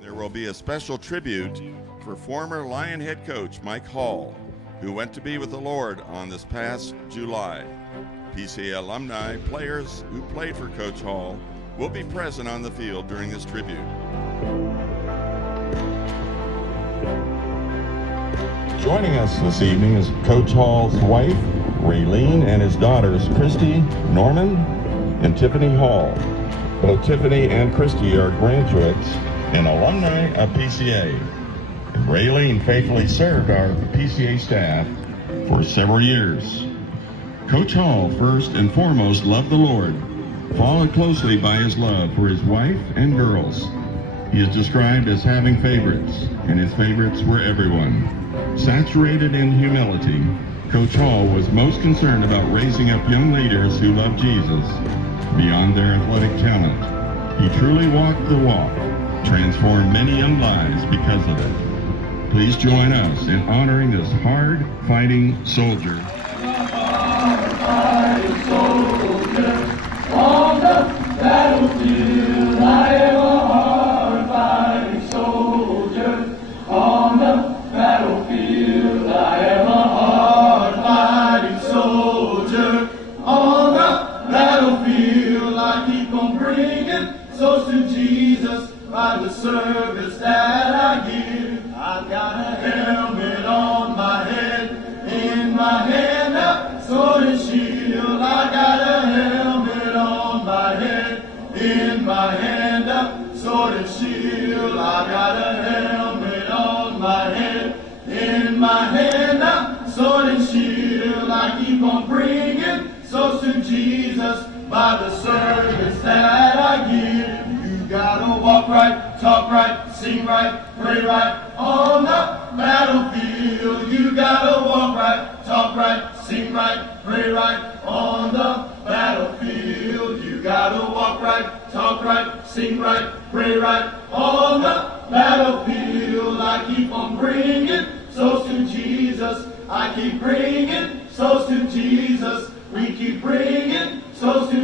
There will be a special tribute for former Lion head coach Mike Hall, who went to be with the Lord on this past July. PCA alumni, players who played for Coach Hall, will be present on the field during this tribute. Joining us this evening is Coach Hall's wife, Raylene, and his daughters, Christy, Norman, and Tiffany Hall. Both Tiffany and Christy are graduates and alumni of PCA. And Raylene faithfully served our PCA staff for several years. Coach Hall, first and foremost, loved the Lord, followed closely by his love for his wife and girls. He is described as having favorites, and his favorites were everyone. Saturated in humility, Coach Hall was most concerned about raising up young leaders who loved Jesus beyond their athletic talent. He truly walked the walk, transformed many young lives because of it. Please join us in honoring this hard-fighting soldier. Hard-fighting soldier on the battlefield. I am a hard-fighting soldier on the battlefield. I am a hard-fighting soldier on the battlefield. I keep on bringing souls to Jesus by the service that I give. I've got a helmet on my head, in my hand a sword and shield. I got a helmet on my head, in my hand a sword and shield. I got a helmet on my head, in my hand a sword and shield. I keep on bringing souls to Jesus by the service that I give. You gotta walk right, talk right, sing right, pray right on the battlefield. You gotta walk right, talk right, sing right, pray right on the battlefield. You gotta walk right, talk right, sing right, pray right on the battlefield. I keep on bringing souls to Jesus. I keep bringing souls to Jesus. We keep bringing souls to